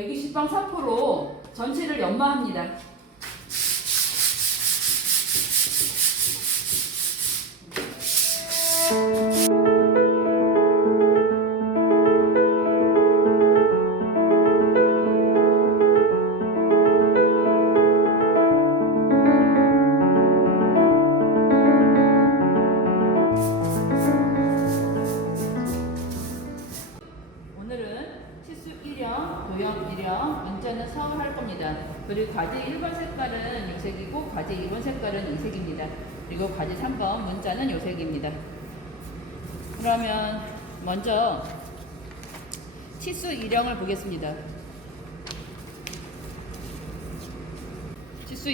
120방 3포로 전체를 연마합니다. 문자는 서할 겁니다. 그리고 과제 1번 색깔은 요색이고 과제 2번 색깔은 이색입니다. 그리고 과제 3번 문자는 요색입니다. 그러면 먼저 치수 1형을 보겠습니다. 치수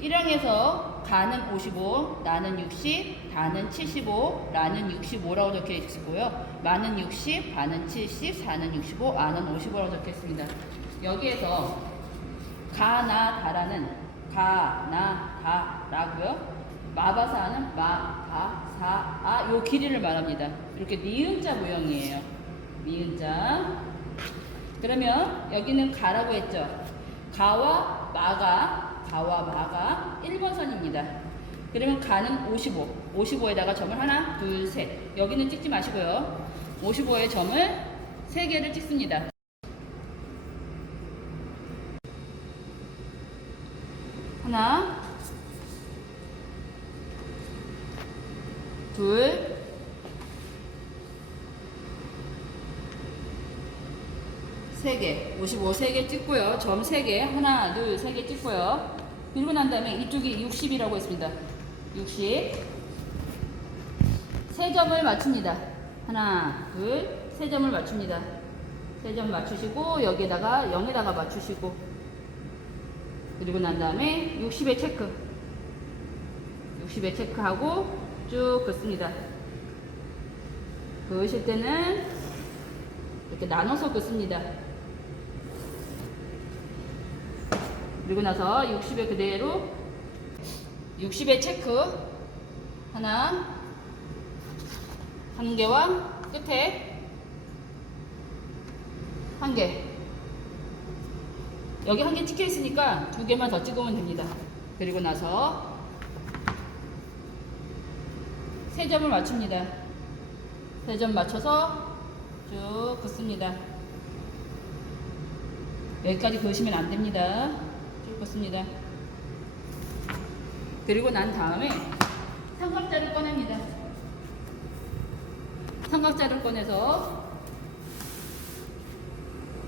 1형에서 가는 55, 나는 60, 다는 75, 라는 65라고 적혀 있고요. 마는 60, 바는 70, 사는 65, 아는 55라고 적혀 있습니다. 여기에서 가, 나, 다라는 가, 나, 다라고요. 마바사는 마, 바, 사, 아 요 길이를 말합니다. 이렇게 니은자 모형이에요. 니은자. 그러면 여기는 가라고 했죠. 가와 마가 1번 선입니다. 그러면 가는 55, 55에다가 점을 하나, 둘, 셋. 여기는 찍지 마시고요. 55에 점을 3개를 찍습니다. 하나, 둘, 세 개, 55 3개 찍고요. 점 3개, 하나, 둘, 3개 찍고요. 그리고 난 다음에 이쪽이 60이라고 했습니다. 60. 3점을 맞춥니다. 하나, 둘, 3점을 맞춥니다. 3점 맞추시고, 여기에다가 0에다가 맞추시고, 그리고 난 다음에 60에 체크. 60에 체크하고 쭉 긋습니다. 그으실 때는 이렇게 나눠서 긋습니다. 그리고 나서 60에 그대로 60에 체크 하나 한 개와 끝에 한 개. 여기 한 개 찍혀 있으니까 2개만 더 찍으면 됩니다. 그리고 나서 3점을 맞춥니다. 3점 맞춰서 쭉 긋습니다. 여기까지 그으시면 안 됩니다. 쭉 긋습니다. 그리고 난 다음에 삼각자를 꺼냅니다. 삼각자를 꺼내서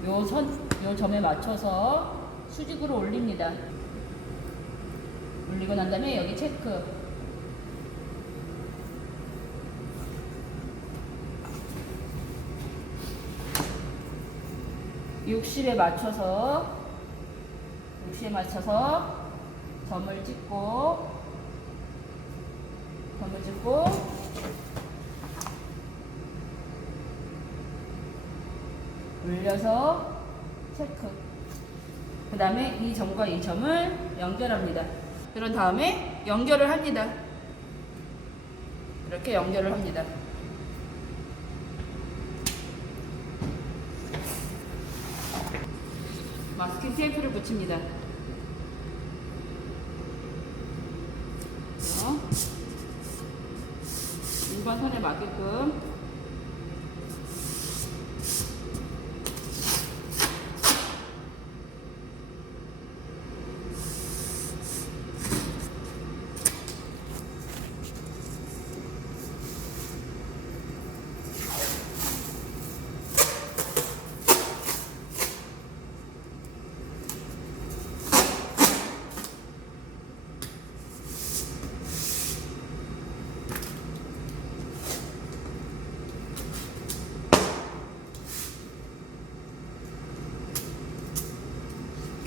요 점에 맞춰서 수직으로 올립니다. 올리고 난 다음에 여기 체크. 육십에 맞춰서 점을 찍고 올려서 체크. 그 다음에 이 점과 이 점을 연결합니다. 그런 다음에 연결을 합니다. 이렇게 연결을 합니다. 마스킹 테이프를 붙입니다. 일반 선에 맞게끔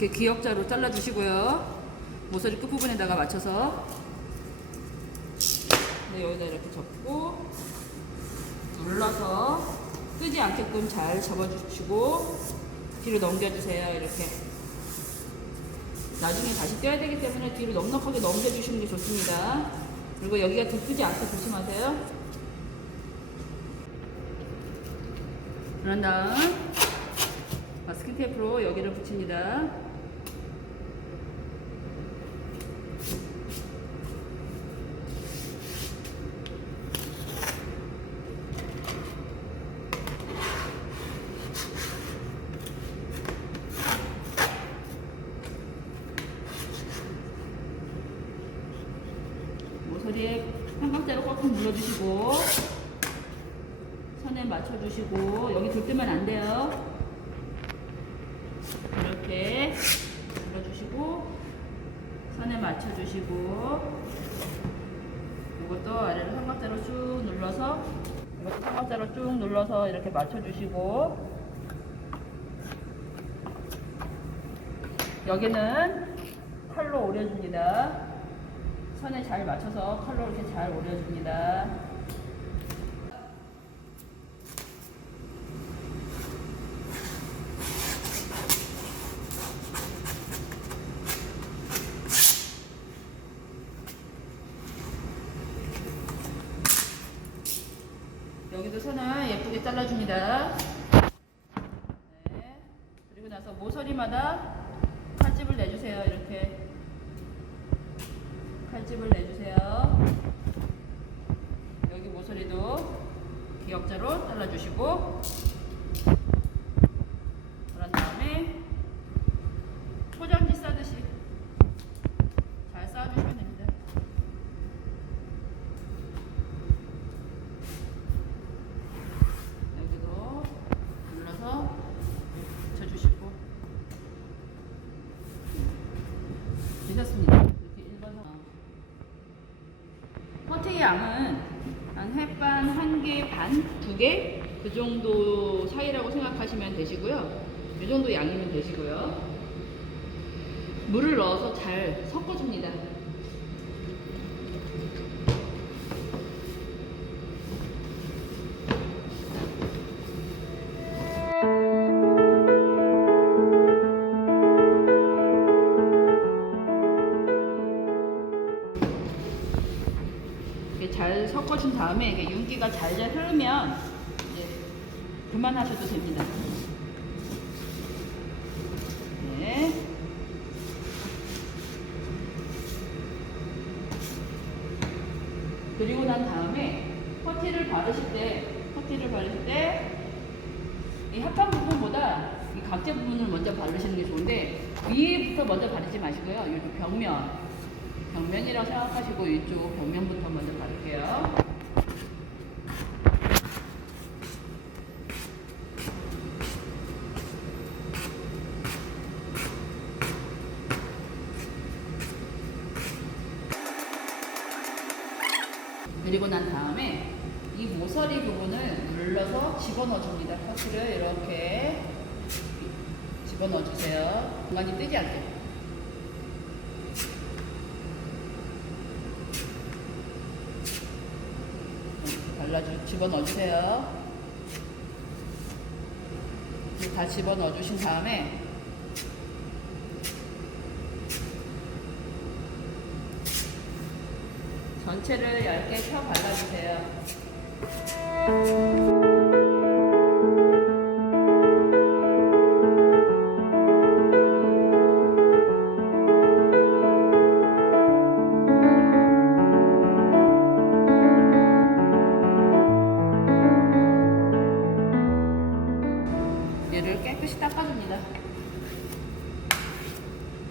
이렇게 기역자로 잘라주시고요. 모서리 끝부분에다가 맞춰서 여기다 이렇게 접고 눌러서 뜨지 않게끔 잘 접어주시고 뒤로 넘겨주세요. 이렇게 나중에 다시 떼야 되기 때문에 뒤로 넉넉하게 넘겨주시는 게 좋습니다. 그리고 여기가 들뜨지 않게 조심하세요. 그런 다음 마스킹 테이프로 여기를 붙입니다. 모서리에 삼각대로 꽉 눌러주시고 선에 맞춰주시고 여기 돌 뜨면 안 돼요. 이렇게 눌러주시고 선에 맞춰주시고 이것도 아래로 삼각대로 쭉 눌러서 이것도 삼각대로 쭉 눌러서 이렇게 맞춰주시고 여기는 칼로 오려줍니다. 선에 잘 맞춰서 칼로 이렇게 잘 오려줍니다. 여기도 선을 예쁘게 잘라줍니다. 네. 그리고 나서 모서리마다 칼집을 내주세요. 이렇게 칼집을 내주세요. 여기 모서리도 기역자로 잘라주시고 그런 다음에 포장지 싸듯이 잘 싸주시면 됩니다. 여기도 눌러서 붙여주시고 되셨습니다. 이렇게 1번 퍼팅 양은 한 햇반 1개 반, 2개 그 정도 사이라고 생각하시면 되시고요. 이 정도 양이면 되시고요. 물을 넣어서 잘 섞어줍니다. 잘 섞어준 다음에 이게 윤기가 잘 흐르면 이제 그만하셔도 됩니다. 네. 그리고 난 다음에 퍼티를 바르실 때 이 합판 부분보다 이 각재 부분을 먼저 바르시는 게 좋은데 위에부터 먼저 바르지 마시고요. 이쪽 벽면이라고 생각하시고 이쪽 벽면부터 먼저 바를게요. 그리고 난 다음에 이 모서리 부분을 눌러서 집어넣어 줍니다. 커트를 이렇게 집어넣어 주세요. 공간이 뜨지 않게. 집어넣어 주세요. 다 집어넣어 주신 다음에 전체를 얇게 펴 발라주세요. 얘를 깨끗이 닦아줍니다.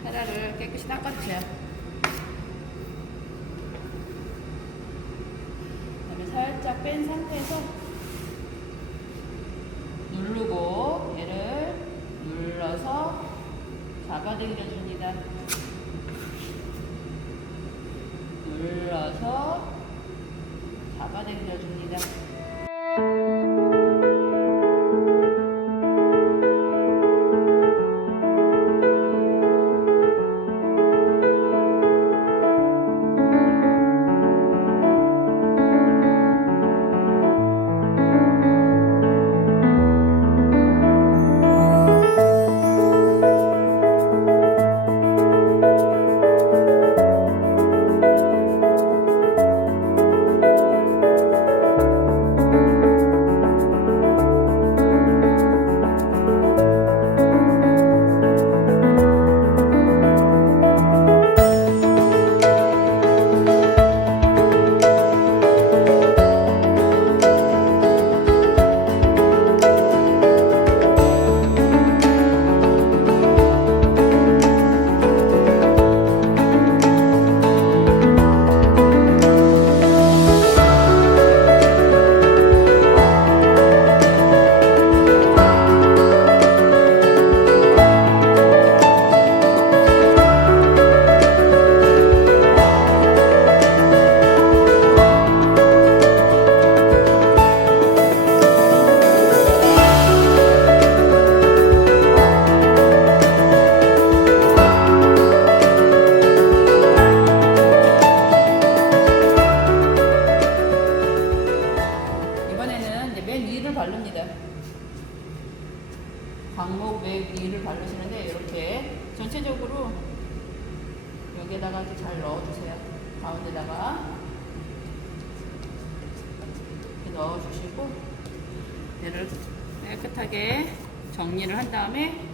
헤라를 깨끗이 닦아주세요. 그다음에 살짝 뺀 상태에서 누르고 얘를 눌러서 잡아당겨줍니다. 눌러서 잡아당겨줍니다. 여기에다가 이렇게 잘 넣어주세요. 가운데다가 이렇게 넣어주시고 얘를 깨끗하게 정리를 한 다음에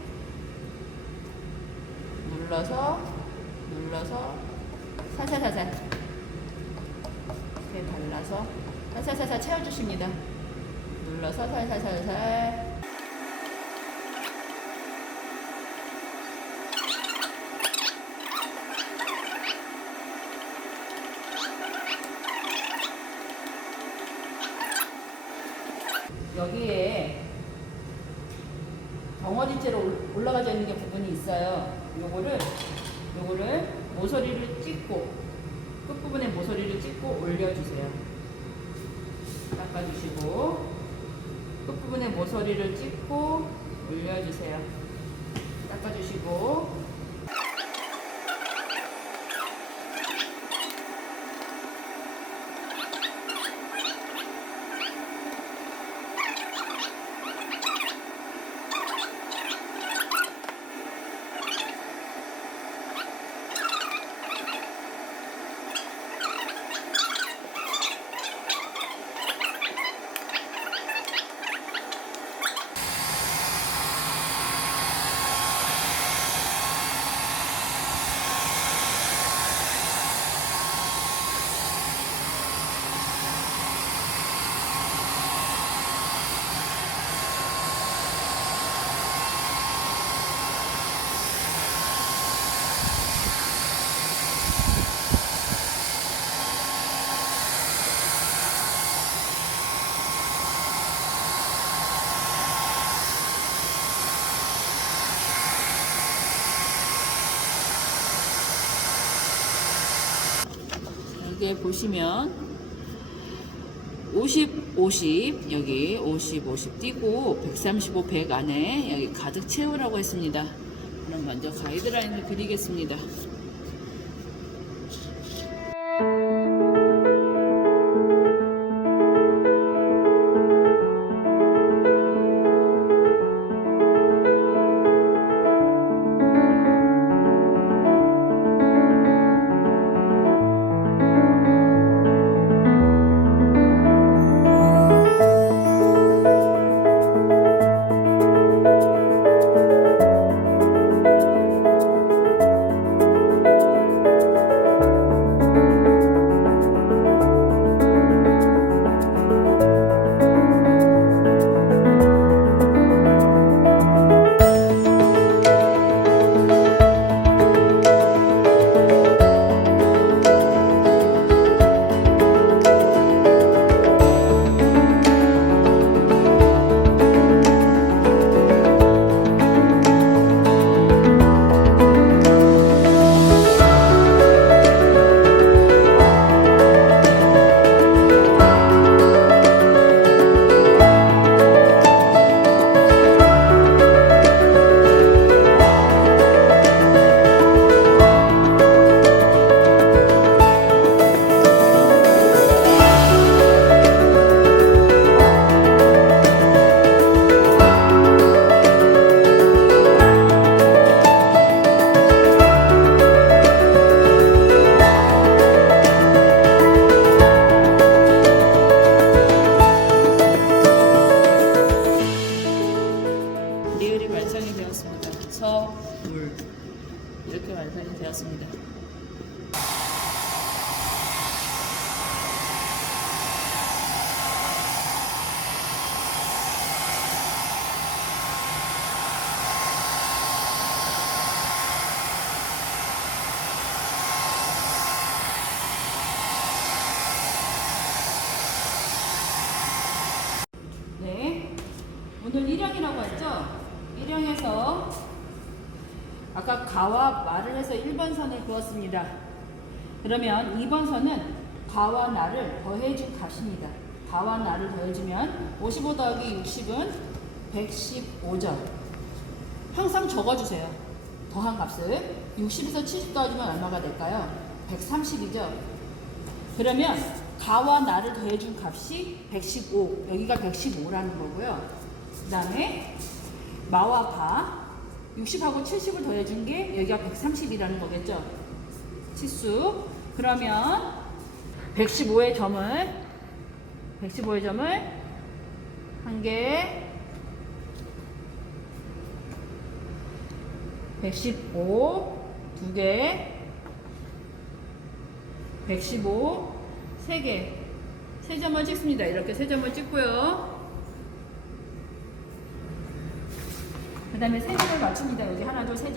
눌러서 살살살살 이렇게 발라서 살살살살 채워주십니다. 눌러서 살살살살. 여기에 덩어리째로 올라가져 있는 게 부분이 있어요. 요거를 모서리를 찍고 끝부분에 모서리를 찍고 올려주세요. 닦아주시고 끝부분에 모서리를 찍고 올려주세요. 닦아주시고 여기에 보시면 50, 50 여기 50, 50 띄고 135, 100 안에 여기 가득 채우라고 했습니다. 그럼 먼저 가이드라인을 그리겠습니다. 물 이렇게 완성이 되었습니다. 네, 오늘 1형이라고 했죠? 1형에서 아까 가와 마를 해서 1번 선을 그었습니다. 그러면 2번 선은 가와 나를 더해준 값입니다. 가와 나를 더해주면 55 더하기 60은 115죠. 항상 적어주세요. 더한 값을 60에서 70 더해주면 얼마가 될까요? 130이죠. 그러면 가와 나를 더해준 값이 115, 여기가 115라는 거고요. 그 다음에 마와 가 60하고 70을 더해준 게 여기가 130이라는 거겠죠. 치수. 그러면 115의 점을 1개, 115 2개, 115 3개, 세 점을 찍습니다. 이렇게 세 점을 찍고요. 그 다음에 세 점을 맞춥니다. 여기 하나, 둘, 세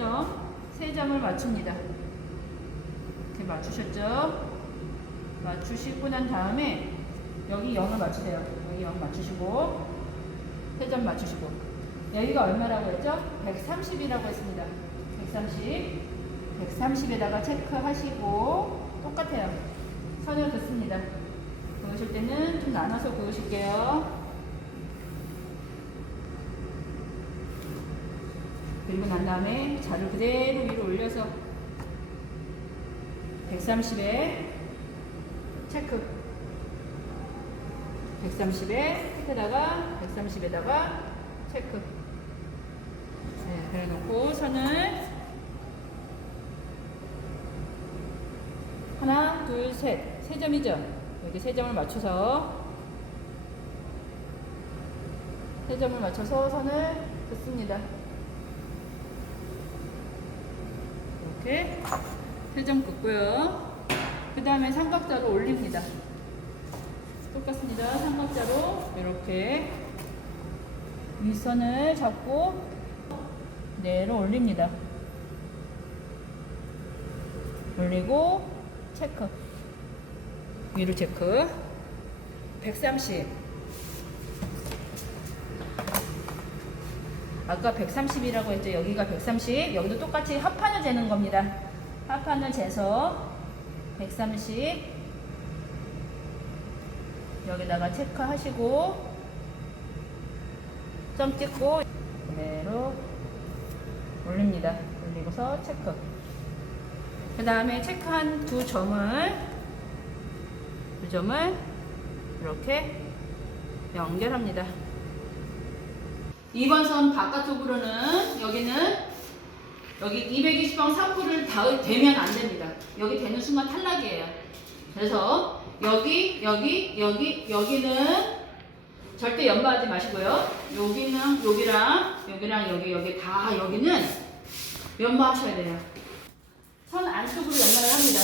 점을 맞춥니다. 이렇게 맞추셨죠? 맞추시고 난 다음에 여기 0을 맞추세요. 여기 0 맞추시고 세 점 맞추시고 여기가 얼마라고 했죠? 130이라고 했습니다. 130에다가 체크하시고 똑같아요. 선을 긋습니다. 그으실 때는 좀 나눠서 그으실게요. 그리고 난 다음에 자를 그대로 위로 올려서 130에 체크, 130에 끝에다가 130에다가 체크. 네, 그래놓고 선을 하나, 둘, 셋, 세 점이죠. 여기 세 점을 맞춰서 선을 긋습니다. 이렇게 세 점 긋고요. 그 다음에 삼각자로 올립니다. 똑같습니다. 삼각자로 이렇게 윗선을 잡고 내로 올립니다. 올리고 체크, 위로 체크. 130, 아까 130이라고 했죠. 여기가 130, 여기도 똑같이 합판을 재는 겁니다. 합판을 재서 130 여기다가 체크하시고 점 찍고 그대로 올립니다. 올리고서 체크. 그 다음에 체크한 두 점을 이렇게 연결합니다. 2번 선 바깥쪽으로는 여기 220방 3구를 대면 안 됩니다. 여기 되는 순간 탈락이에요. 그래서 여기는 절대 연마하지 마시고요. 여기랑 여기 다 여기는 연마하셔야 돼요. 선 안쪽으로 연마를 합니다.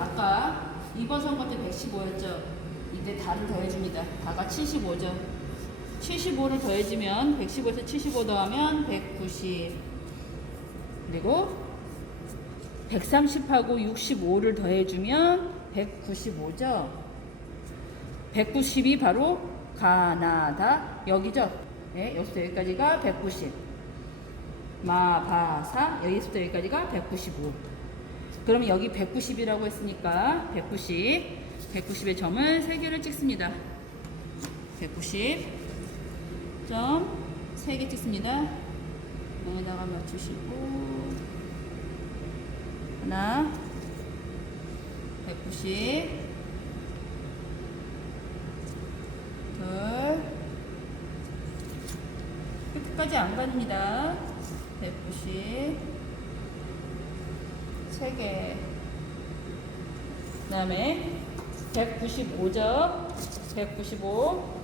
아까 2번 선 것도 115였죠. 이때 다를 더해줍니다. 다가 75죠. 75를 더해주면 115에서 75 더하면 190. 그리고 130하고 65를 더해주면 195죠. 190이 바로 가나다 여기죠. 네, 여기서부터 여기까지가 190. 마바사 여기서부터 여기까지가 195. 그러면 여기 190이라고 했으니까 190의 점을 3개를 찍습니다. 190 점 3개 찍습니다. 여기다가 맞추시고 하나 190 둘 끝까지 안 갑니다. 190 3개. 그 다음에 195죠. 195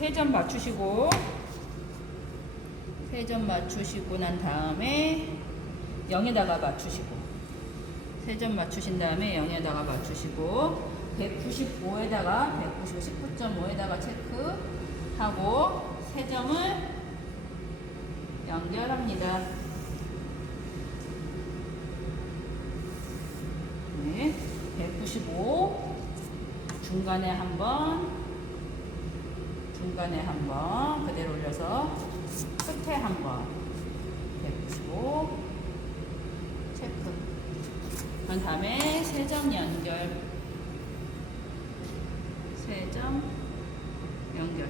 3점 맞추시고 3점 맞추시고 난 다음에 0에다가 맞추시고 3점 맞추신 다음에 0에다가 맞추시고 195에다가 195 19.5에다가 체크하고 3점을 연결합니다. 네, 195 중간에 한 번, 중간에 한 번 그대로 올려서 끝에 한 번 195 체크. 그 다음에 세 점 연결, 세 점 연결.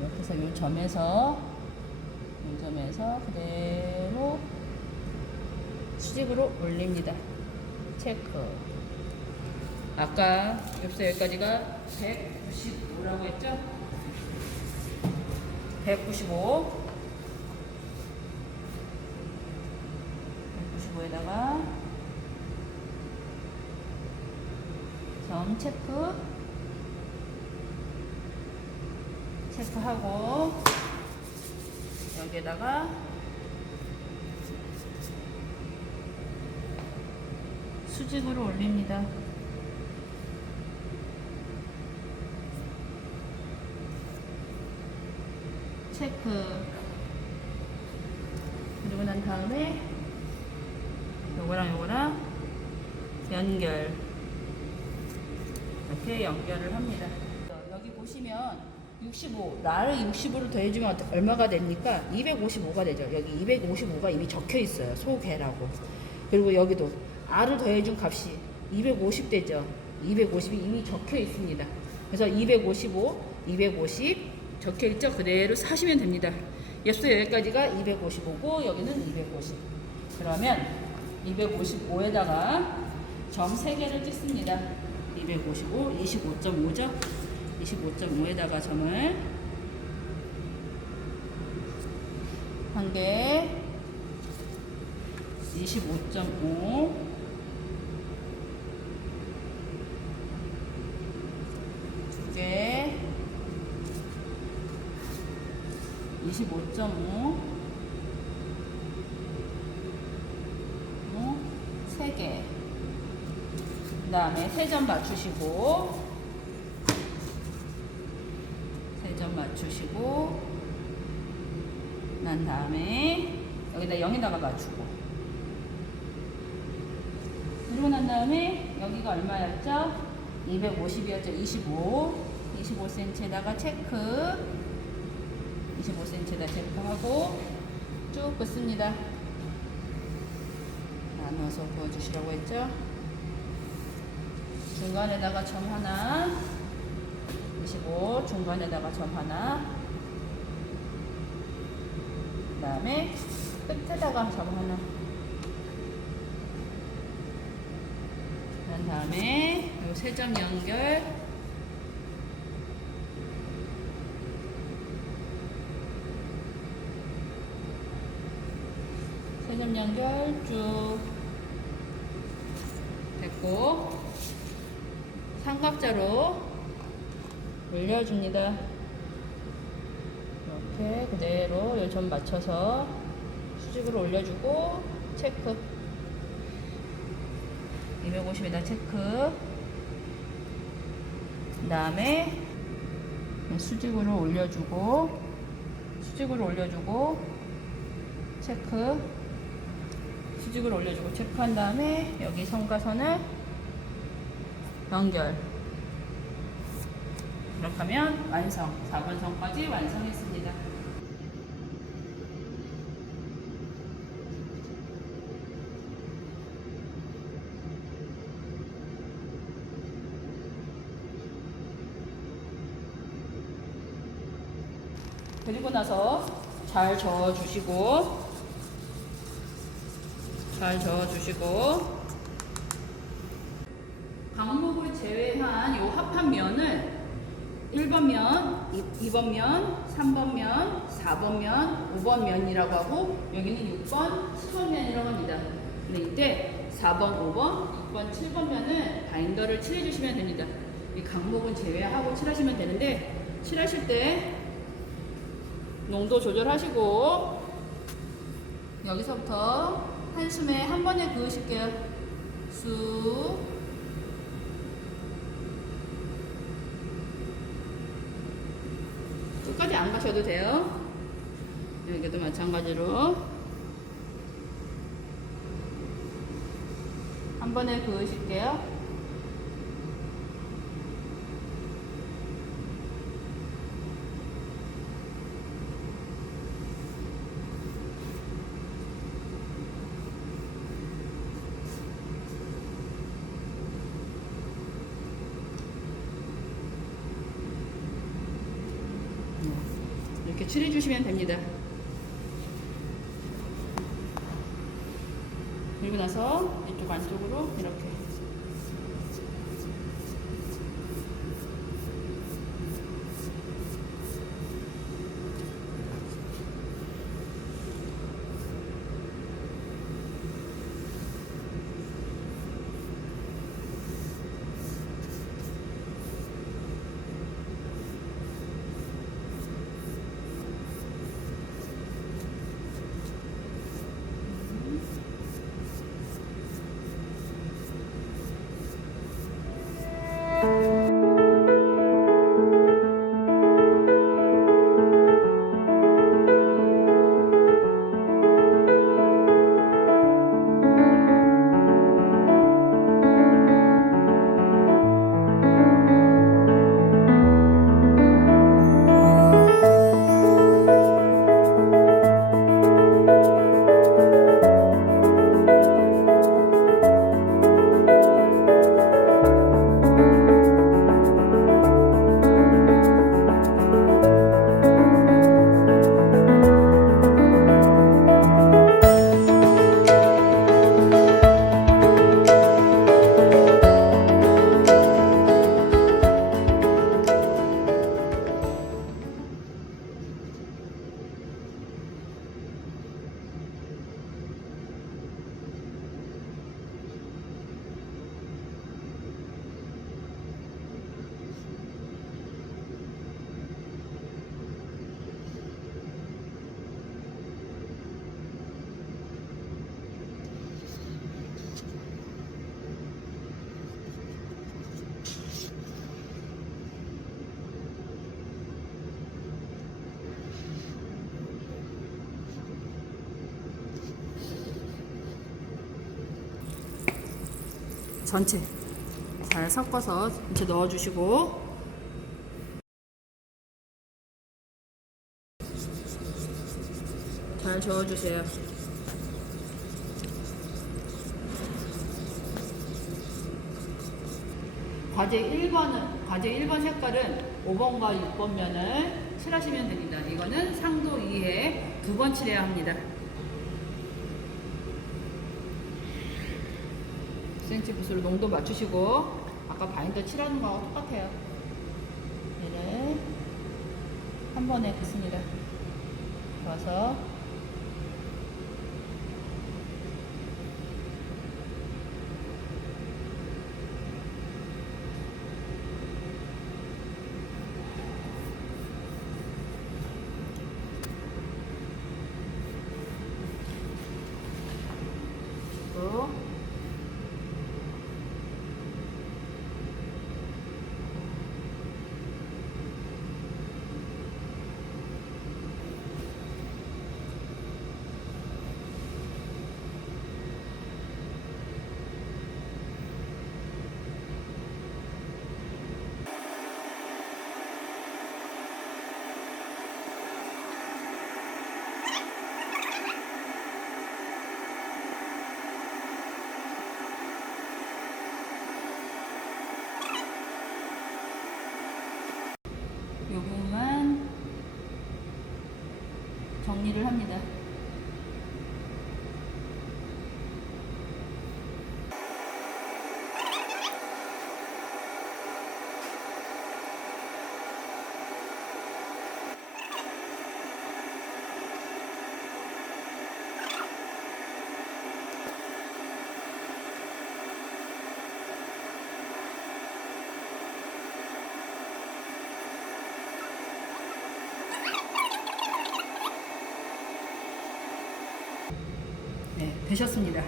이렇게 해서 이 점에서 그대로 수직으로 올립니다. 체크. 아까 여기까지가 195라고 했죠? 195에다가 점 체크하고 여기에다가 수직으로 올립니다. 체크. 그리고 난 다음에 요거랑 연결. 이렇게 연결을 합니다. 여기 보시면 65, 나를 65를 더해주면 얼마가 됩니까? 255가 되죠. 여기 255가 이미 적혀 있어요. 소개라고. 그리고 여기도 R을 더해준 값이 250 되죠. 250이 이미 적혀 있습니다. 그래서 255, 250 적혀 있죠. 그대로 사시면 됩니다. 옆서 여기까지가 255고 여기는 250. 그러면 255에다가 점 3개를 찍습니다. 255, 25.5죠. 25.5에다가 점을 한 개, 25.5, 두 개, 25.5, 세 개. 그 다음에 세 점 맞추시고, 난 다음에 여기다 0에다가 맞추고, 그리고 난 다음에 여기가 얼마였죠? 250이었죠. 25cm에다가 체크, 25cm에다 체크하고 쭉 긋습니다. 나눠서 그어주시라고 했죠? 중간에다가 점 하나, 25 중간에다가 점 하나, 그 다음에 끝에다가 점 하나, 그 다음에 요 세 점 연결, 세 점 연결 쭉 됐고, 삼각자로 올려줍니다. 이렇게 그대로 요 점 맞춰서 수직으로 올려주고 체크. 250에다 체크. 그 다음에 수직으로 올려주고 체크. 수직으로 올려주고 체크한 다음에 여기 선과 선을 연결. 이렇게 하면 완성. 4번 선까지 완성했습니다. 그리고 나서 잘 저어주시고 강목을 제외한 요 합한 면을 1번 면, 2번 면, 3번 면, 4번 면, 5번 면이라고 하고 여기는 6번, 7번 면이라고 합니다. 근데 이때 4번, 5번, 6번, 7번 면은 바인더를 칠해주시면 됩니다. 이 강목은 제외하고 칠하시면 되는데 칠하실 때 농도 조절하시고 여기서부터 한숨에 한 번에 그으실게요. 쑥 맞춰도 돼요. 여기도 마찬가지로 한 번에 그으실게요. 이렇게 칠해주시면 됩니다. 그리고 나서 이쪽 안쪽으로 이렇게 전체 잘 섞어서 전체 넣어주시고 잘 저어주세요. 과제 1번 색깔은 5번과 6번 면을 칠하시면 됩니다. 이거는 상도 2에 2번 칠해야 합니다. 10cm 붓으로 농도 맞추시고 아까 바인더 칠하는 거하고 똑같아요. 얘를 한 번에 긋습니다. 넣어서 이 부분만 정리를 합니다. 네, 되셨습니다.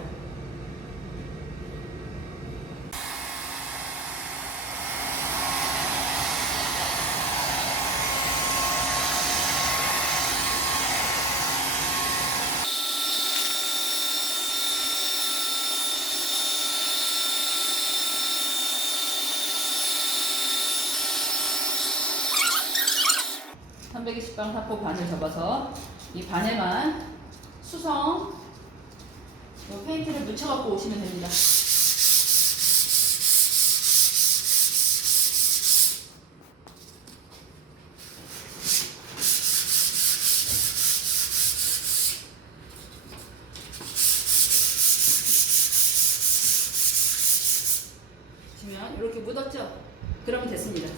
320방 사포 반을 접어서 이 반에만 수성 이 페인트를 묻혀갖고 오시면 됩니다. 보시면 이렇게 묻었죠? 그러면 됐습니다.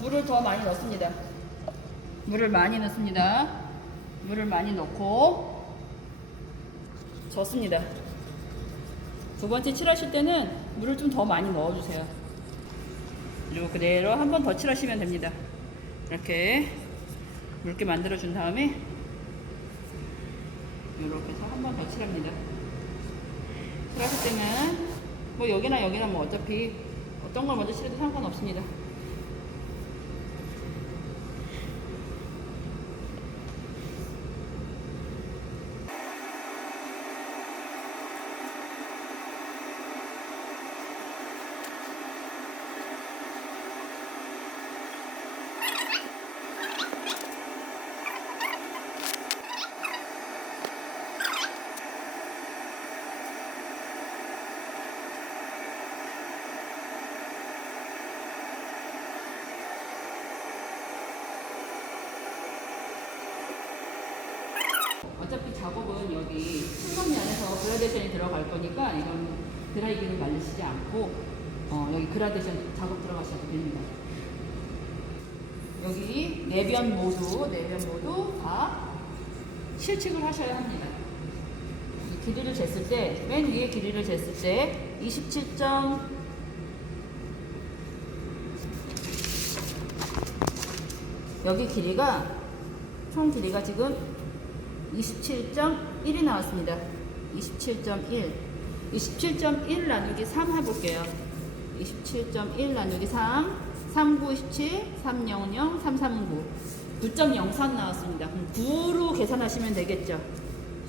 물을 더 많이 넣습니다. 물을 많이 넣습니다. 물을 많이 넣고 젓습니다. 두 번째 칠하실 때는 물을 좀 더 많이 넣어주세요. 그리고 그대로 한 번 더 칠하시면 됩니다. 이렇게 묽게 만들어 준 다음에 이렇게 해서 한 번 더 칠합니다. 칠하실 때는 뭐 여기나 뭐 어차피 어떤 걸 먼저 칠해도 상관없습니다. 어차피 작업은 여기 측면면에서 그라데이션이 들어갈 거니까 이건 드라이기를 말리시지 않고 여기 그라데이션 작업 들어가셔도 됩니다. 여기 내변 모두 다 실측을 하셔야 합니다. 이 길이를 쟀을 때, 맨 위에 길이를 쟀을 때 27. 여기 길이가 총 길이가 지금 27.1이 나왔습니다. 27.1 27.1 나누기 3 해볼게요. 27.1 나누기 3 3927 300 339 9.03 나왔습니다. 그럼 9로 계산하시면 되겠죠.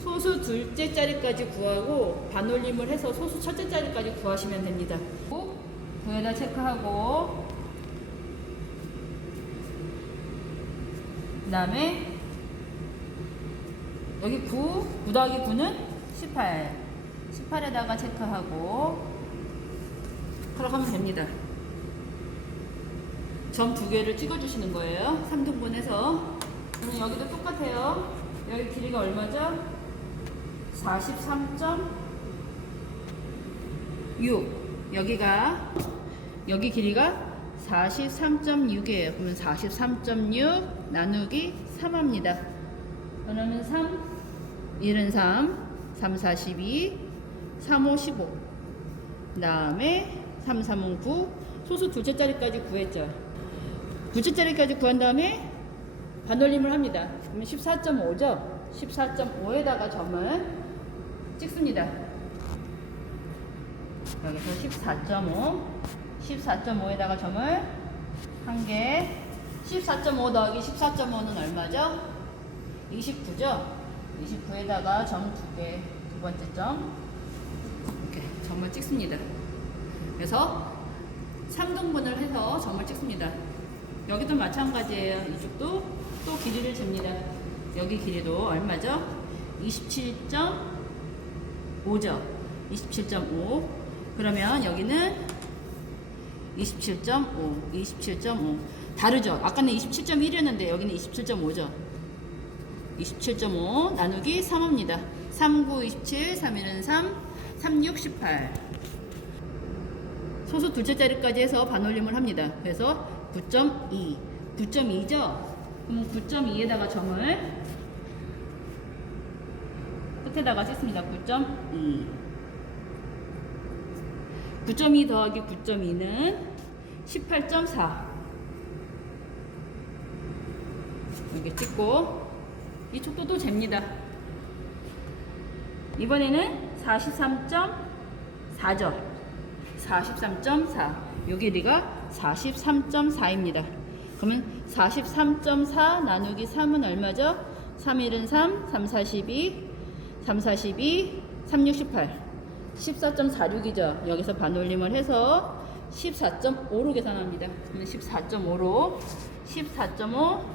소수 둘째 자리까지 구하고 반올림을 해서 소수 첫째 자리까지 구하시면 됩니다. 9에다 체크하고 그 다음에 여기 9 더하기 9는 18 18에다가 체크하고 그렇게 하면 됩니다. 점 2개를 찍어주시는 거예요. 3등분해서 그러면 여기도 똑같아요. 여기 길이가 얼마죠? 43.6 여기 길이가 43.6이에요. 그러면 43.6 나누기 3 합니다. 그러면 3 1은 3 3 42 3 5 15 그 다음에 3 3은 9 소수 둘째 자리까지 구했죠. 둘째 자리까지 구한 다음에 반올림을 합니다. 그러면 14.5죠. 14.5에다가 점을 찍습니다. 여기서 14.5에다가 점을 1개 14.5 더하기 14.5는 얼마죠? 29죠? 29에다가 점 2개 두 번째 점 이렇게 점을 찍습니다. 그래서 3등분을 해서 점을 찍습니다. 여기도 마찬가지예요. 이쪽도 또 길이를 잽니다. 여기 길이도 얼마죠? 27.5죠. 27.5 그러면 여기는 27.5 다르죠? 아까는 27.1이었는데 여기는 27.5죠. 27.5 나누기 3합니다. 3, 9, 27, 3, 1은 3, 3, 6, 18 소수 둘째 자리까지 해서 반올림을 합니다. 그래서 9.2 9.2죠? 그럼 9.2에다가 점을 끝에다가 찍습니다. 9.2 9.2 더하기 9.2는 18.4 이렇게 찍고 이 촉도도 잽니다. 이번에는 43.4죠. 43.4 요 길이가 43.4입니다. 그러면 43.4 나누기 3은 얼마죠? 3, 1은 3, 3, 42 3, 42 3, 6, 18 14.46이죠. 여기서 반올림을 해서 14.5로 계산합니다. 14.5로 14.5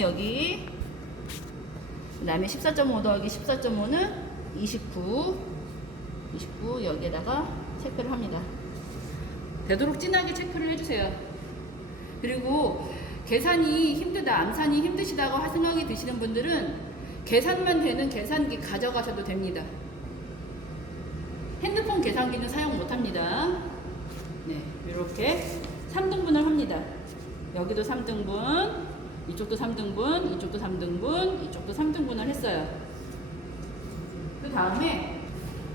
여기 그 다음에 14.5 더하기 14.5는 29 여기에다가 체크를 합니다. 되도록 진하게 체크를 해주세요. 그리고 계산이 힘들다, 암산이 힘드시다고 생각이 드시는 분들은 계산만 되는 계산기 가져가셔도 됩니다. 핸드폰 계산기는 사용 못합니다. 네, 이렇게 3등분을 합니다. 여기도 3등분, 이쪽도 3등분, 이쪽도 3등분, 이쪽도 3등분을 했어요. 그 다음에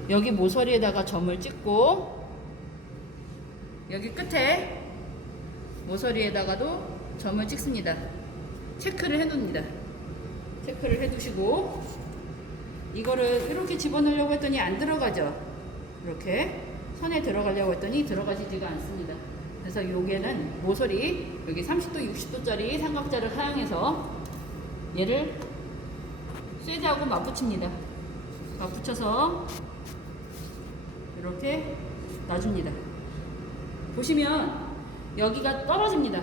여기 모서리에다가 점을 찍고 여기 끝에 모서리에다가도 점을 찍습니다. 체크를 해둡니다. 체크를 해두시고 이거를 이렇게 집어넣으려고 했더니 안 들어가죠. 이렇게 선에 들어가려고 했더니 들어가지지가 않습니다. 그래서 여기에는 모서리 여기 30도 60도짜리 삼각자를 사용해서 얘를 쇠자하고 맞붙입니다. 맞붙여서 이렇게 놔줍니다. 보시면 여기가 떨어집니다.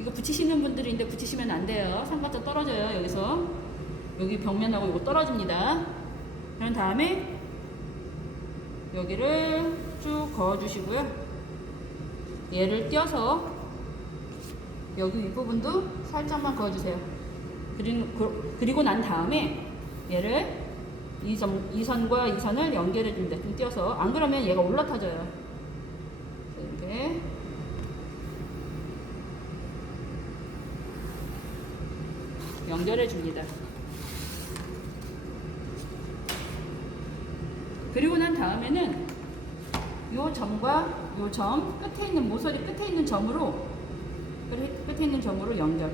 이거 붙이시는 분들이 있는데 붙이시면 안 돼요. 삼각자 떨어져요. 여기서 여기 벽면하고 이거 떨어집니다. 그런 다음에 여기를 쭉 그어 주시고요. 얘를 띄어서 여기 윗부분도 살짝만 그어 주세요. 그리고 난 다음에 얘를 이 선과 이 선을 연결해 줍니다. 좀 띄어서. 안 그러면 얘가 올라타져요. 이렇게 연결해 줍니다. 그리고 난 다음에는 요 점과 요 점 끝에 있는 모서리 끝에 있는 점으로 연결.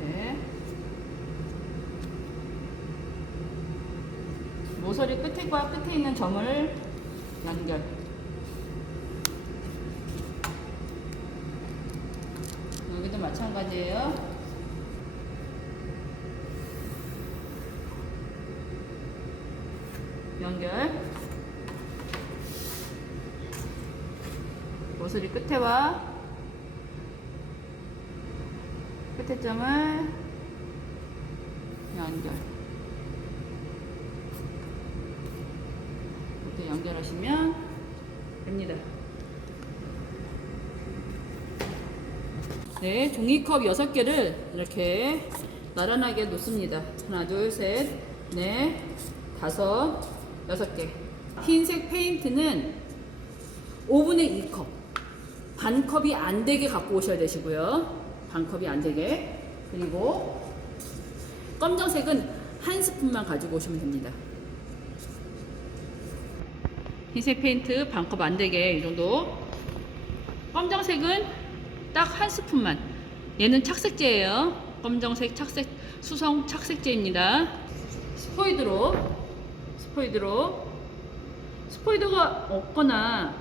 이렇게 모서리 끝과 끝에 있는 점을 연결. 여기도 마찬가지예요. 연결. 모서리 끝에와 끝에 점을 연결. 이렇게 연결하시면 됩니다. 네, 종이컵 6개를 이렇게 나란하게 놓습니다. 하나, 둘, 셋, 넷, 다섯, 6개. 흰색 페인트는 5분의 2컵. 반컵이 안 되게 갖고 오셔야 되시고요. 반컵이 안 되게. 그리고 검정색은 한 스푼만 가지고 오시면 됩니다. 흰색 페인트 반컵 안 되게 이 정도. 검정색은 딱 한 스푼만. 얘는 착색제예요. 검정색 착색 수성 착색제입니다. 스포이드가 없거나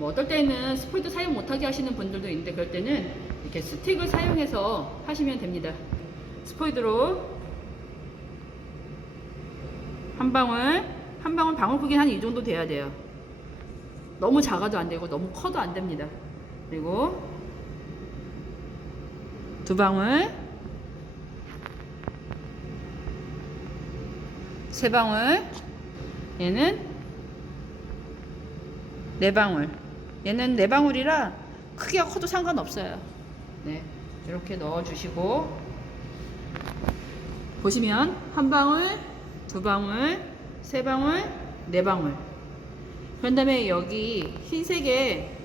어떨 때는 스포이드 사용 못하게 하시는 분들도 있는데 그럴 때는 이렇게 스틱을 사용해서 하시면 됩니다. 스포이드로 한 방울 방울 크기는 한 이 정도 돼야 돼요. 너무 작아도 안 되고 너무 커도 안 됩니다. 그리고 2방울, 3방울, 얘는 4방울. 얘는 4방울이라 크기가 커도 상관없어요. 네, 이렇게 넣어주시고 보시면 1방울, 2방울, 3방울, 4방울. 그런 다음에 여기 흰색에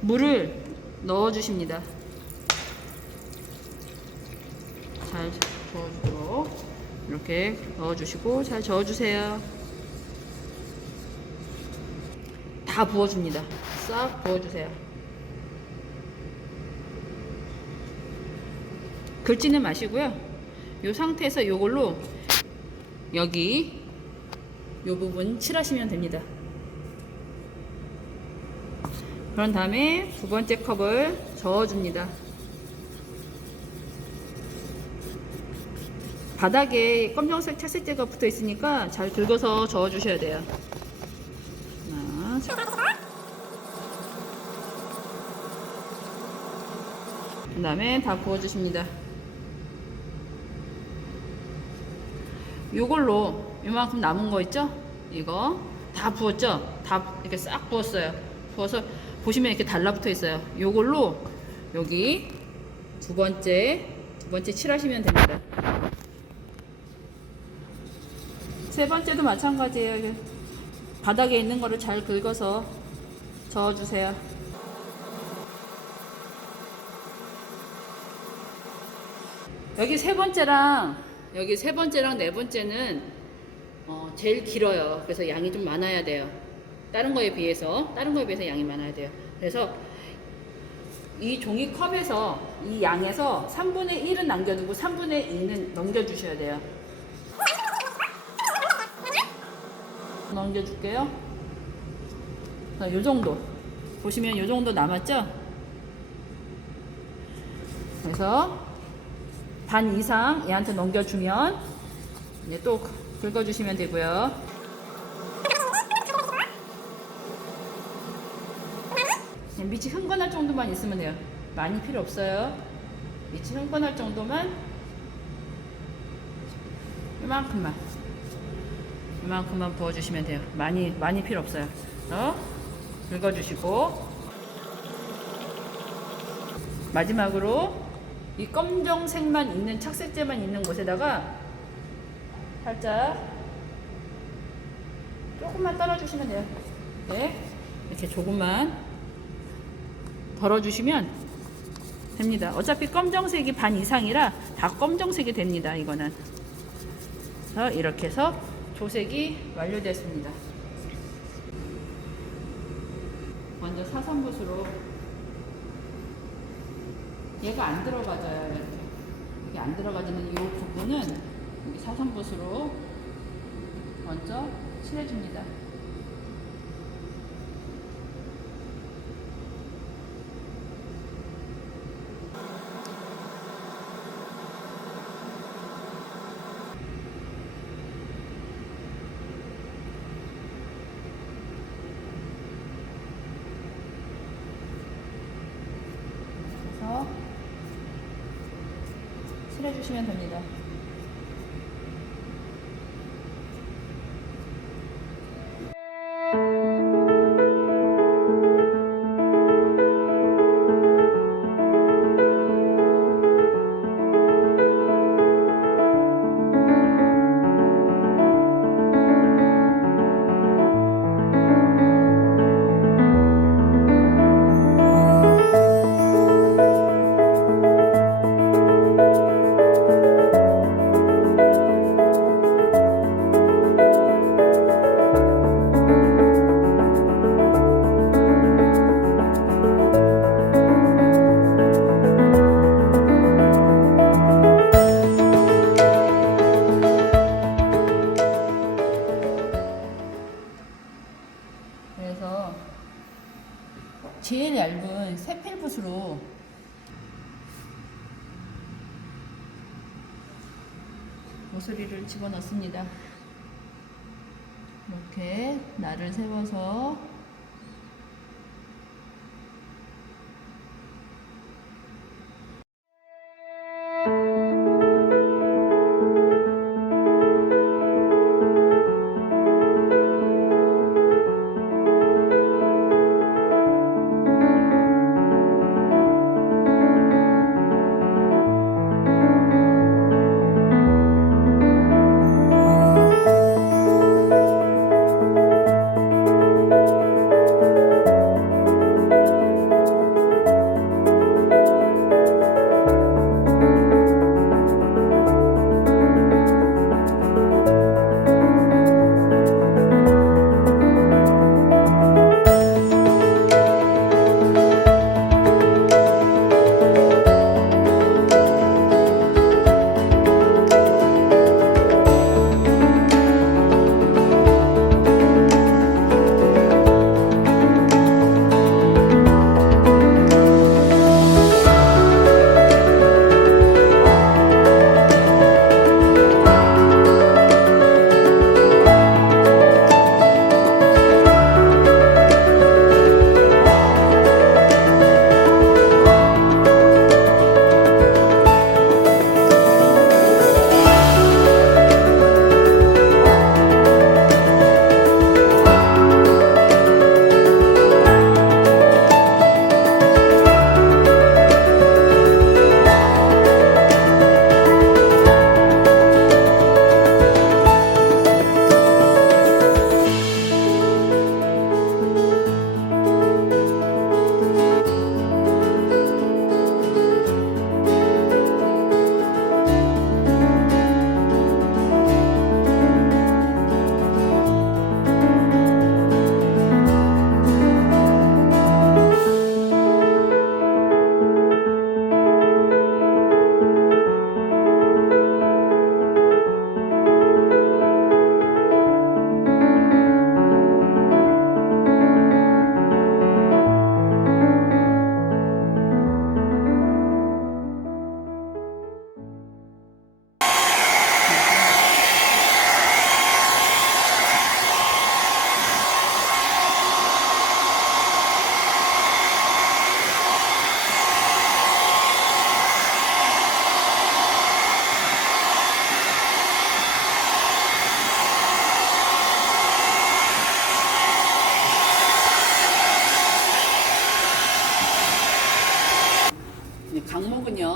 물을 넣어주십니다. 잘 저어주도록 이렇게 넣어주시고 잘 저어주세요. 다 부어줍니다. 싹 부어주세요. 긁지는 마시고요. 이 상태에서 이걸로 여기 이 부분 칠하시면 됩니다. 그런 다음에 2번째 컵을 저어줍니다. 바닥에 검정색 착색제가 붙어 있으니까 잘 긁어서 저어 주셔야 돼요. 그 다음에 다 부어 주십니다. 요걸로 요만큼 남은 거 있죠? 이거 다 부었죠? 다 이렇게 싹 부었어요. 부어서 보시면 이렇게 달라붙어 있어요. 요걸로 여기 두 번째 칠하시면 됩니다. 세 번째도 마찬가지예요. 바닥에 있는 거를 잘 긁어서 저어주세요. 여기 세 번째랑 네 번째는 제일 길어요. 그래서 양이 좀 많아야 돼요. 다른 거에 비해서 양이 많아야 돼요. 그래서 이 종이컵에서 이 양에서 3분의 1은 남겨두고 3분의 2는 넘겨주셔야 돼요. 넘겨줄게요. 자, 요 정도 보시면 요 정도 남았죠? 그래서 반 이상 얘한테 넘겨주면 이제 또 긁어주시면 되고요. 밑이 흥건할 정도만 있으면 돼요. 많이 필요 없어요. 밑이 흥건할 정도만, 이만큼만 부어주시면 돼요. 많이 필요 없어요. 긁어주시고, 마지막으로 이 검정색만 있는, 착색제만 있는 곳에다가 살짝 조금만 떨어주시면 돼요. 네, 이렇게 조금만 덜어주시면 됩니다. 어차피 검정색이 반 이상이라 다 검정색이 됩니다. 이거는 이렇게 해서 조색이 완료됐습니다. 먼저 사선붓으로, 얘가 안 들어가져요. 이렇게. 이게 안 들어가지는 이 부분은 여기 사선붓으로 먼저 칠해줍니다. 칠해주시면 됩니다. 그래서 제일 얇은 세필붓으로 모서리를 집어넣습니다. 이렇게 날을 세워서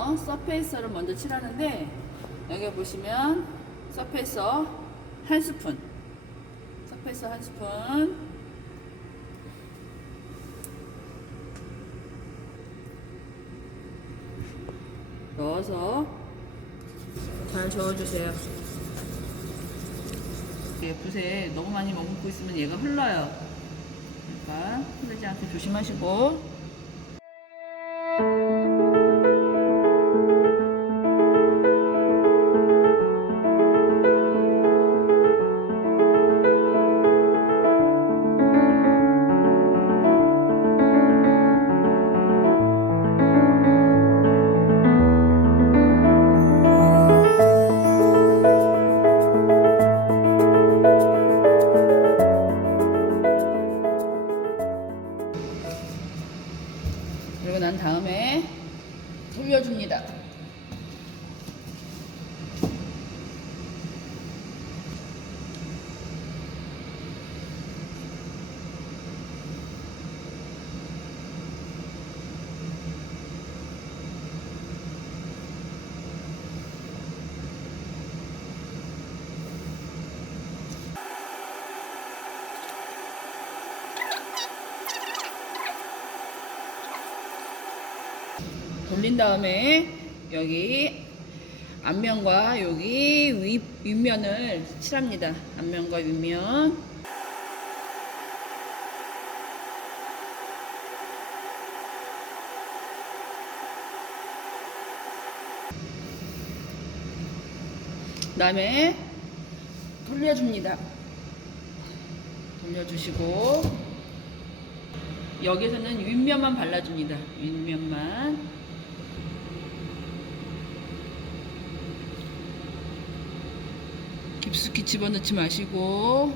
먼저 서페이서를 먼저 칠하는데, 여기 보시면 서페이서 한 스푼, 서페이서 한 스푼, 넣어서 잘 저어주세요. 붓에 너무 많이 머금고 있으면 얘가 흘러요. 그러니까 흐르지 않게 조심하시고. 그리고 난 다음에 돌려줍니다. 돌린 다음에 여기 앞면과 여기 윗면을 칠합니다. 앞면과 윗면. 그 다음에 돌려줍니다. 돌려주시고 여기서는 윗면만 발라줍니다. 윗면만. 깊숙이 집어넣지 마시고.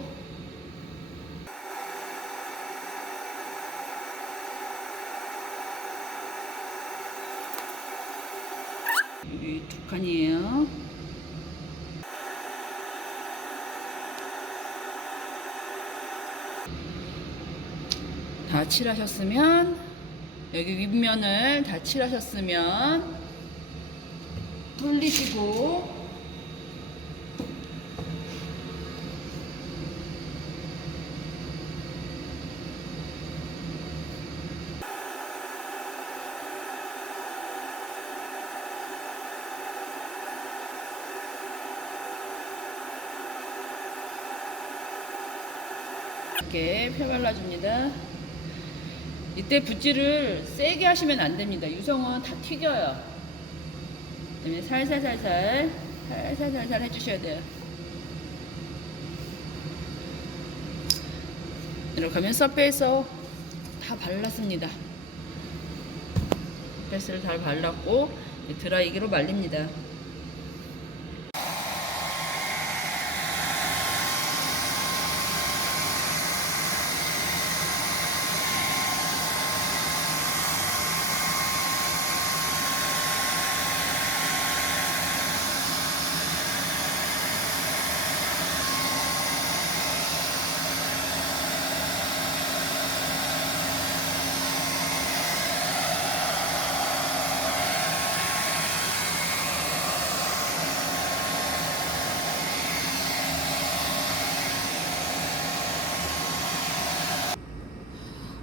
여기 두 칸이에요. 다 칠하셨으면, 여기 윗면을 다 칠하셨으면 돌리시고 이렇게 펴발라줍니다. 이때 붓질을 세게 하시면 안 됩니다. 유성은 다 튀겨요. 그다음에 살살살살 해주셔야 돼요. 이렇게 하면 서페이서 다 발랐습니다. 서페이스를 잘 발랐고 드라이기로 말립니다.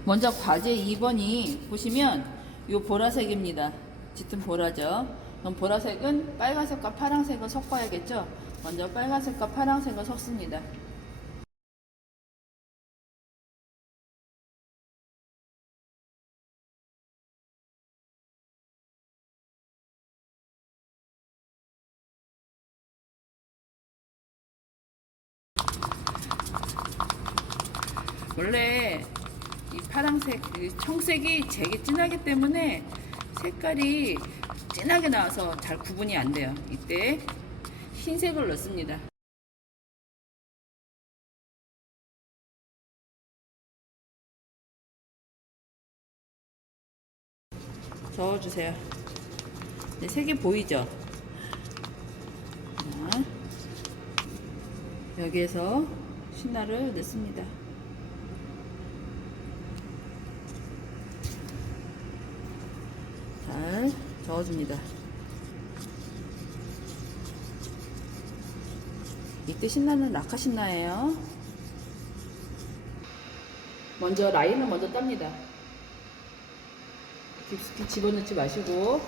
먼저 과제 2번이 보시면 이 보라색입니다. 짙은 보라죠. 그럼 보라색은 빨간색과 파란색을 섞어야겠죠. 먼저 빨간색과 파란색을 섞습니다. 원래 이 파란색, 이 청색이 되게 진하기 때문에 색깔이 진하게 나와서 잘 구분이 안 돼요. 이때 흰색을 넣습니다. 저어주세요. 네, 색이 보이죠? 자, 여기에서 신화를 넣습니다. 잘 저어줍니다. 이때 신나는 라카 신나예요. 먼저 라인을 먼저 땁니다. 깊숙이 집어넣지 마시고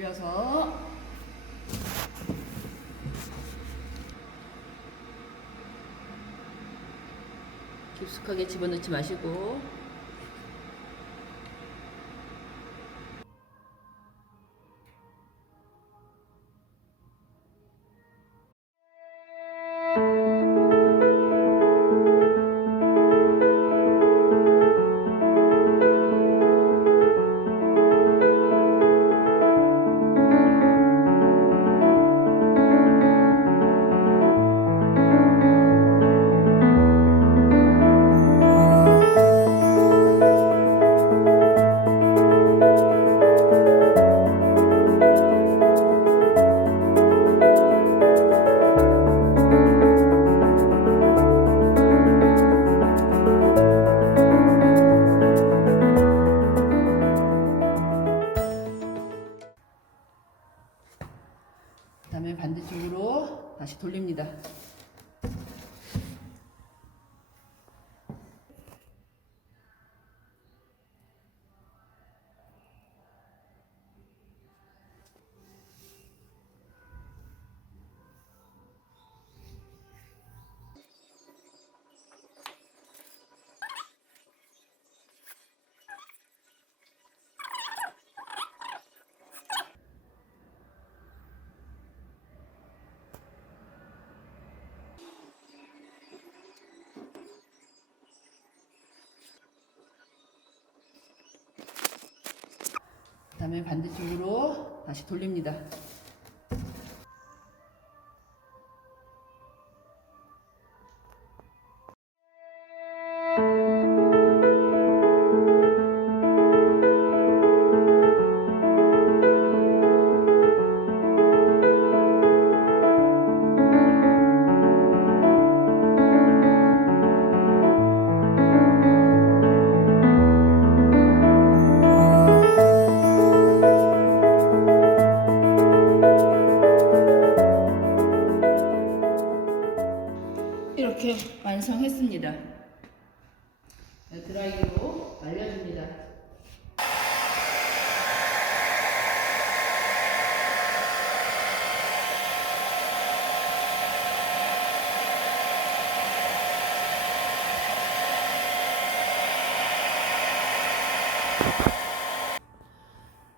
돌려서 깊숙하게 집어넣지 마시고 그다음에 반대쪽으로 다시 돌립니다. 그다음에 반대쪽으로 다시 돌립니다. 이렇게 완성했습니다. 드라이기로 말려줍니다.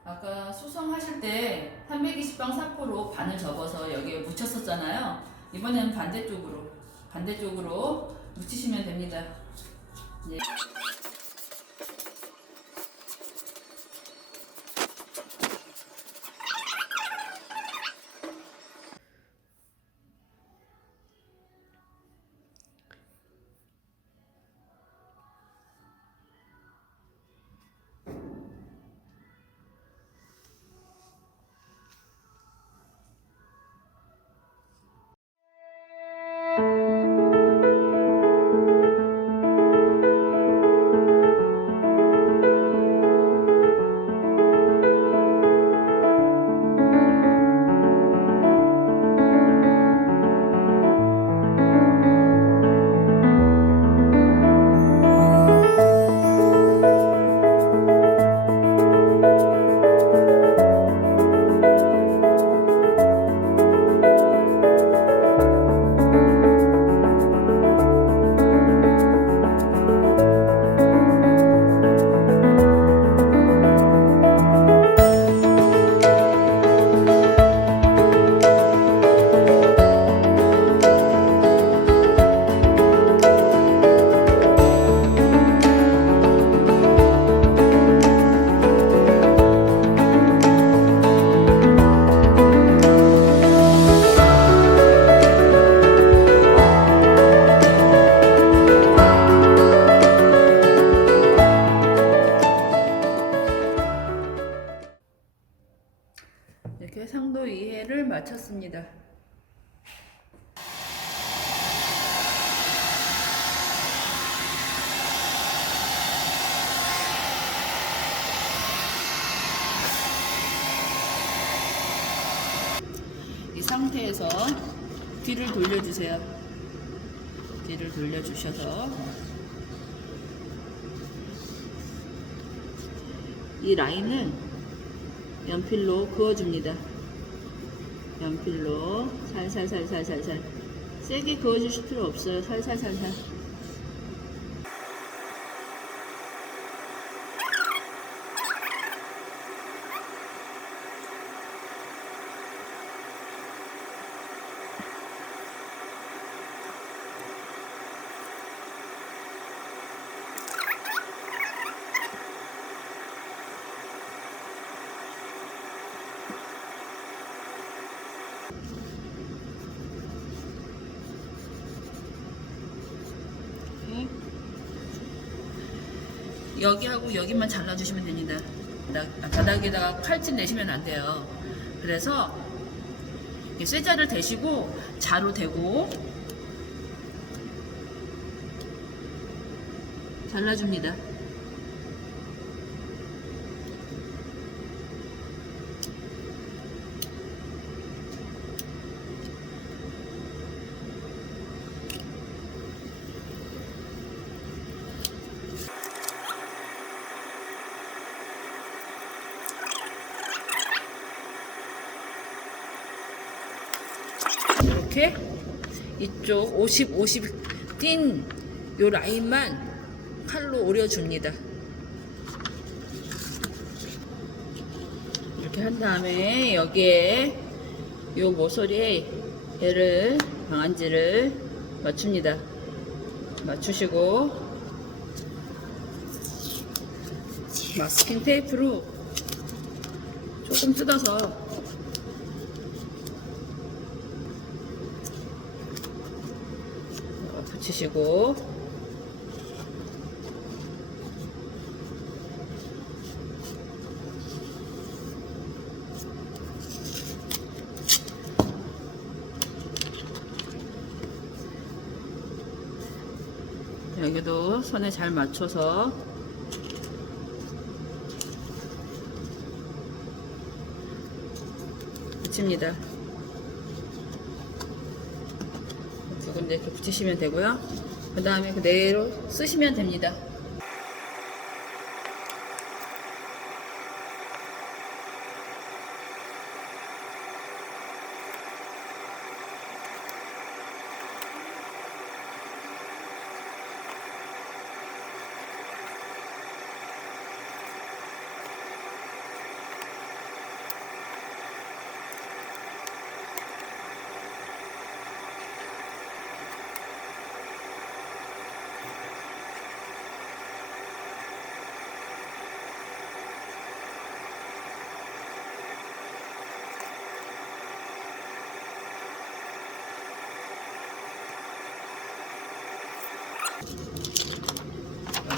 아까 수성하실 때 320방 사포로 반을 접어서 여기에 묻혔었잖아요. 이번에는 반대쪽으로 묻히시면 됩니다. 네. 정도 이해를 마쳤습니다. 이 상태에서 뒤를 돌려주세요. 뒤를 돌려주셔서 이 라인을 연필로 그어줍니다. 연필로 살살살살살살, 세게 그어주실 필요 없어요. 살살살살. 여기하고 여기만 잘라주시면 됩니다. 바닥에다가 칼집 내시면 안 돼요. 그래서 쇠자를 대시고 자로 대고 잘라줍니다. 이렇게 이쪽 50, 50 띈 요 라인만 칼로 오려줍니다. 이렇게 한 다음에 여기에 요 모서리에 얘를 방한지를 맞춥니다. 맞추시고 마스킹 테이프로 조금 뜯어서 붙이시고 여기도 선에 잘 맞춰서 붙입니다. 두 군데 이렇게 붙이시면 되고요. 그 다음에 그대로 쓰시면 됩니다.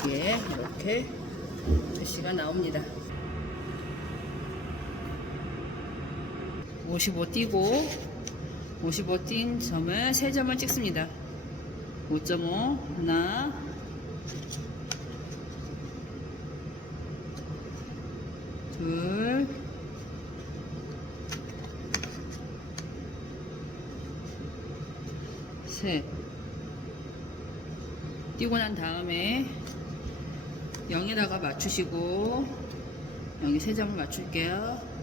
여기에 이렇게 글씨가 나옵니다. 55 띄고 55 띈 점을 3점을 찍습니다. 5.5 하나, 둘, 셋. 띄고 난 다음에 0에다가 맞추시고 여기 3점을 맞출게요.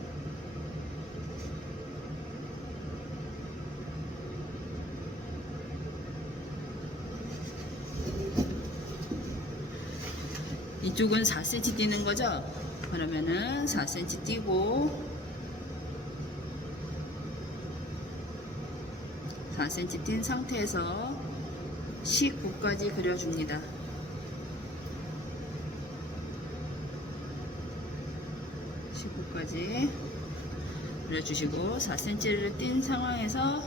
이쪽은 4cm 띄는 거죠? 그러면은 4cm 띄고 4cm 띈 상태에서 19까지 그려줍니다. 19까지 그려주시고 4cm를 띈 상황에서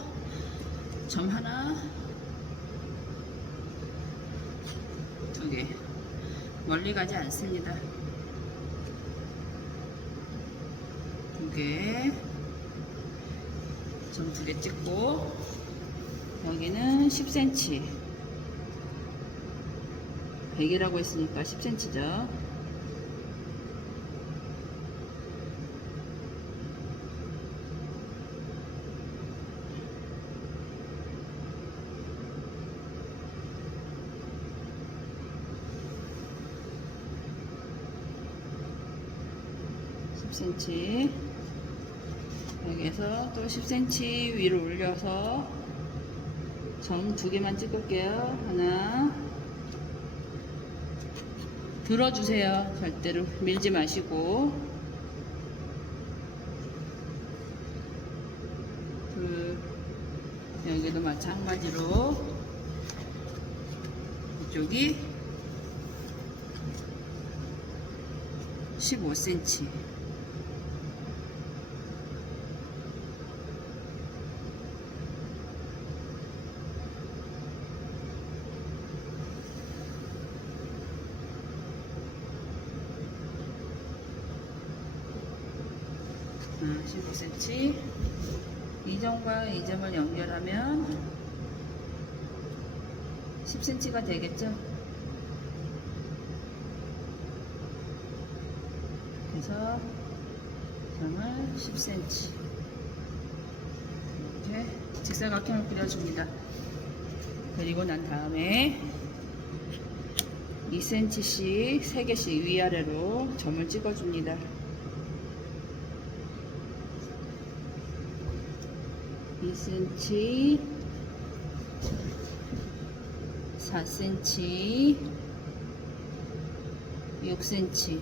점 하나, 두 개, 멀리 가지 않습니다. 두 개, 점 2개 찍고 여기는 10cm 100이라고 했으니까 10cm죠. 여기에서 또 10cm 위로 올려서 점 2개만 찍을게요. 하나, 들어주세요. 절대로 밀지 마시고. 둘, 여기도 마찬가지로 이쪽이 15cm. 아, 15cm. 이 점과 이 점을 연결하면 10cm가 되겠죠. 그래서 점을 10cm 이렇게 직사각형을 그려줍니다. 그리고 난 다음에 2cm씩 3개씩 위아래로 점을 찍어줍니다. 2cm, 4cm, 6cm,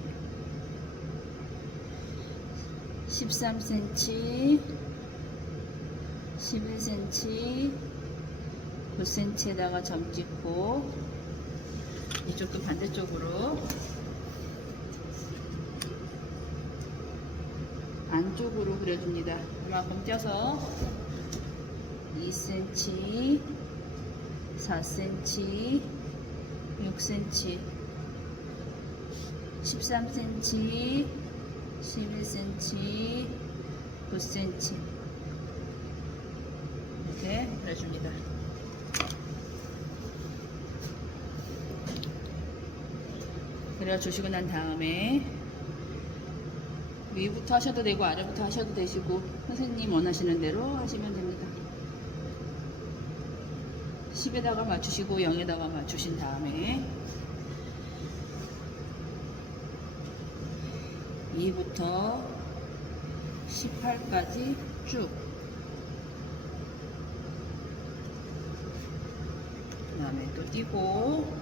13cm, 11cm, 9cm에다가 점 찍고 이쪽도 반대쪽으로 안쪽으로 그려줍니다. 이만큼 쪄서 2cm, 4cm, 6cm, 13cm, 11cm, 9cm 이렇게 그려줍니다. 그려주시고 난 다음에 위부터 하셔도 되고 아래부터 하셔도 되시고 선생님 원하시는 대로 하시면 됩니다. 10에다가 맞추시고 0에다가 맞추신 다음에 2부터 18까지 쭉 그 다음에 또 띄고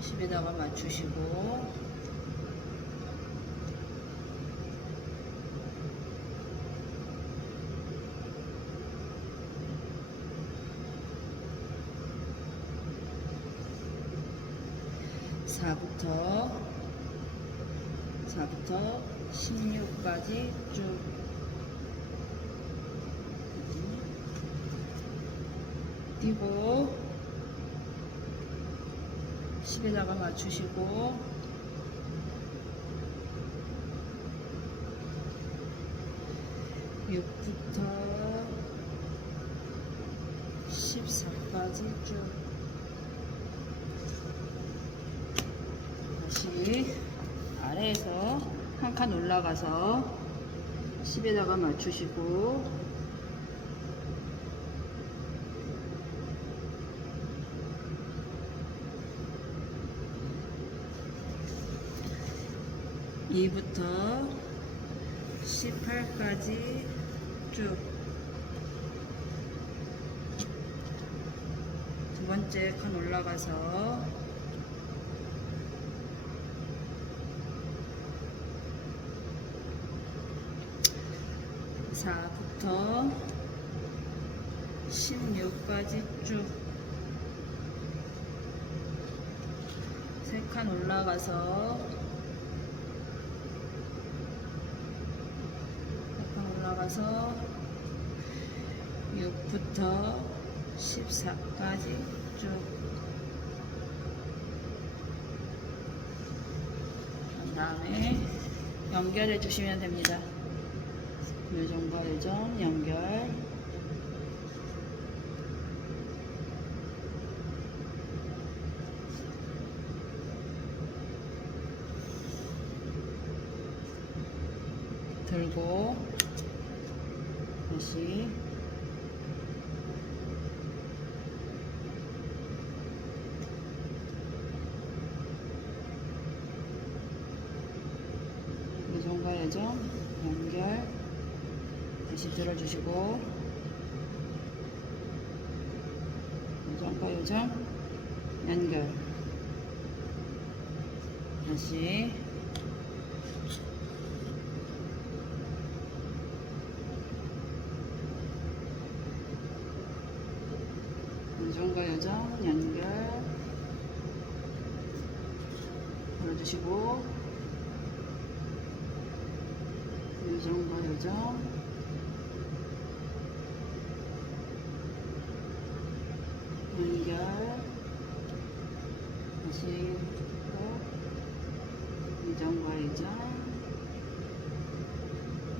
10에다가 맞추시고 (4부터 16까지) 쭉 띄고 10에다가 맞추시고 6부터 14까지 쭉 다시 아래에서 한 칸 올라가서 10에다가 맞추시고 (2부터 18까지) 쭉 두 번째 칸 올라가서 4부터 16까지 쭉 세 칸 올라가서 6부터 14까지 쭉 그 다음에 연결해 주시면 됩니다. 요점과 요점 연결. 들고 다시 요점과 요점 연결. 다시 들어주시고 요점과 요점 연결. 다시 요점과 요점 연결. 들어주시고 요점과 요점 연결. 다시 요점과 요점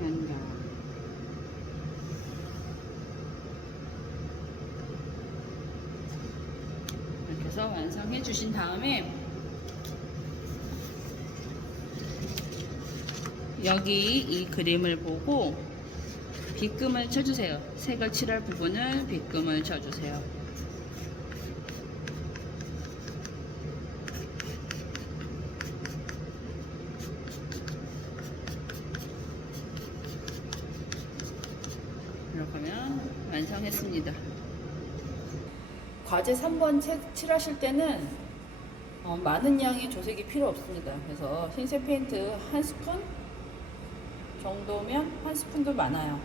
연결. 이렇게 해서 완성해 주신 다음에 여기 이 그림을 보고 빗금을 쳐주세요. 색을 칠할 부분을 빗금을 쳐주세요. 이렇게 하면 완성했습니다. 과제 3번 칠하실 때는 많은 양의 조색이 필요 없습니다. 그래서 흰색 페인트 한 스푼 정도면, 한 스푼도 많아요.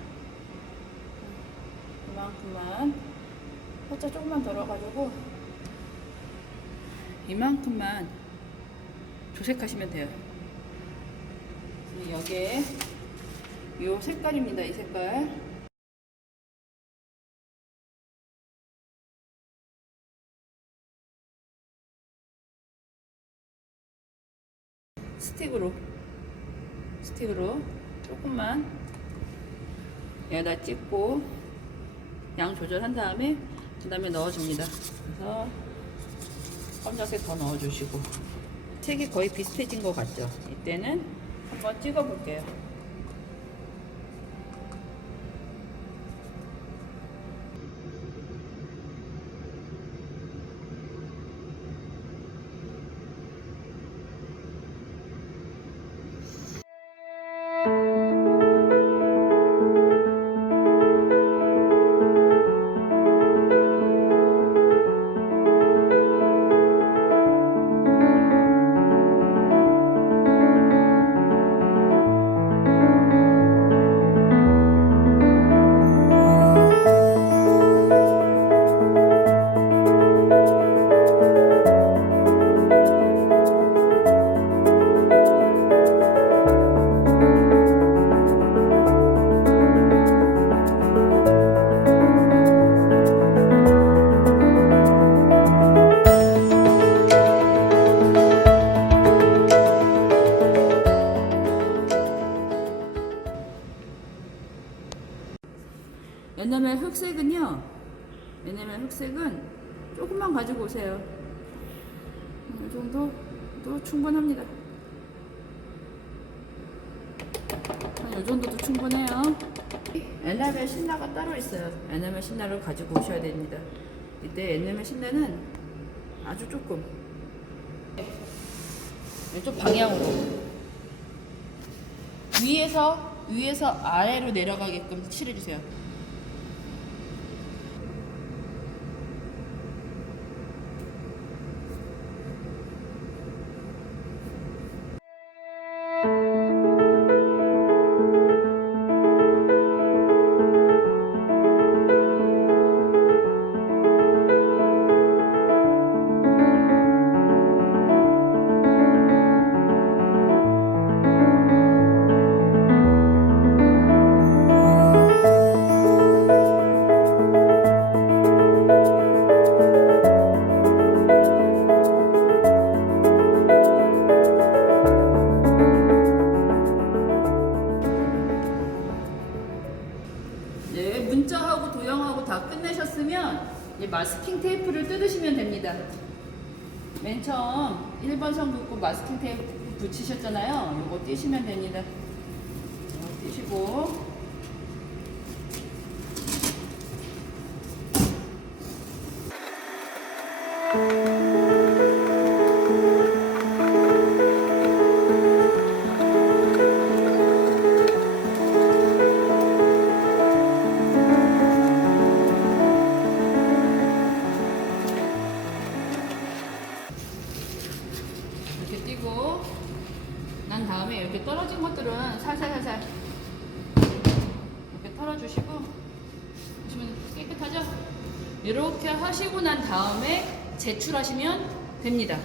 이만큼만 살짝 조금만 덜어가지고 이만큼만 조색하시면 돼요. 여기에 이 색깔입니다. 이 색깔. 스틱으로 조금만 여기다 찍고 양 조절한 다음에 그 다음에 넣어줍니다. 그래서 검정색 더 넣어주시고 색이 거의 비슷해진 것 같죠? 이때는 한번 찍어 볼게요. 왜냐면 흑색은 조금만 가지고 오세요. 이 정도도 충분합니다. 이 정도도 충분해요. 에나멜 신라가 따로 있어요. 에나멜 신라를 가지고 오셔야 됩니다. 이때 에나멜 신라는 아주 조금 이쪽 방향으로 위에서 아래로 내려가게끔 칠해주세요. 뜯어졌으면 이제 마스킹 테이프를 뜯으시면 됩니다. 맨 처음 1번 선 긋고 마스킹 테이프 붙이셨잖아요. 요거 띄시면 됩니다. 요거 띄시고 이렇게 띄고 난 다음에 이렇게 떨어진 것들은 살살살살 이렇게 털어주시고 보시면 깨끗하죠? 이렇게 하시고 난 다음에 제출하시면 됩니다.